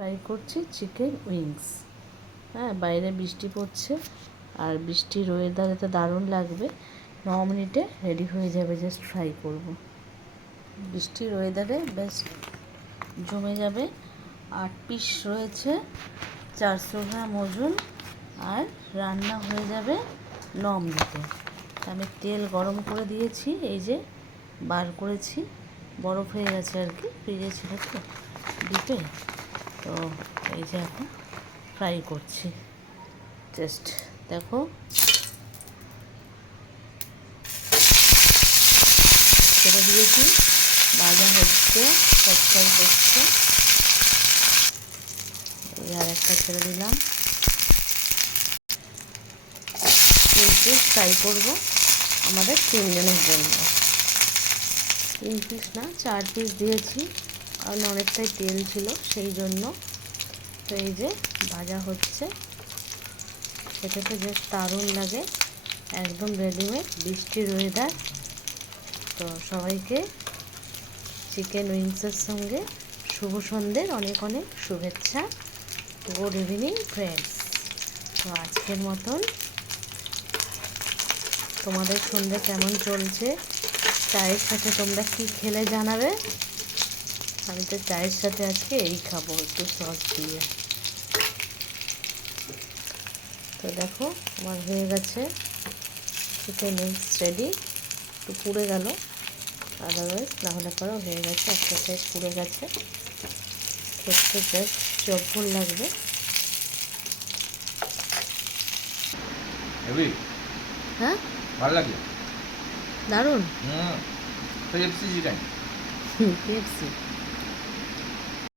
Fry করছি chicken wings. হ্যাঁ, বাইরে বৃষ্টি পড়ছে আর বৃষ্টির ওয়েদারে তো দারুণ লাগবে। 9 মিনিটে রেডি হয়ে যাবে, জাস্ট ফ্রাই করব। বৃষ্টির ওয়েদারে বেশ জমে যাবে। 8 পিস রয়েছে, 400 গ্রাম ওজন, আর রান্না হয়ে যাবে 9 মিনিটে। আমি তেল গরম করে দিয়েছি, এই যে বার করেছি, বরফ হয়ে গেছে আর কি, ফ্রিজে ছিল তো ডিপে। তো এই যে এখন ফ্রাই করছি, জাস্ট দেখো। ছেড়ে দিয়েছি, ভাজা হচ্ছে, চটচট করছে। এই আর একটা ছেড়ে দিলাম। কিন্তু ফ্রাই করবো আমাদের 3 জনের জন্য। 3 পিস না, 4 পিস দিয়েছি, কারণ অনেকটাই তেল ছিল সেই জন্য। তো এই যে ভাজা হচ্ছে, খেতে তো বেশ দারুণ লাগে, একদম রেডিমেড, বৃষ্টির ওয়েদার। তো সবাইকে চিকেন উইংসের সঙ্গে শুভ সন্ধ্যের অনেক অনেক শুভেচ্ছা। Good evening friends. তো আজকের মতন তোমাদের সন্ধ্যে কেমন চলছে, চায়ের সাথে তোমরা কি খেলে জানাবে। আমি তো চায়ের সাথে আজকে এই খাবো, একটু সস দিয়ে। তো দেখো আমার হয়ে গেছে চিকেন উইংস রেডি। একটু পুড়ে গেল, আদারওয়াইজ না হলে পরেও হয়ে গেছে, একটা সাইড পুড়ে গেছে। খেতে বেশ জব্বর লাগবে। হ্যাঁ, ভালো লাগে, দারুণ। KFC chicken. KFC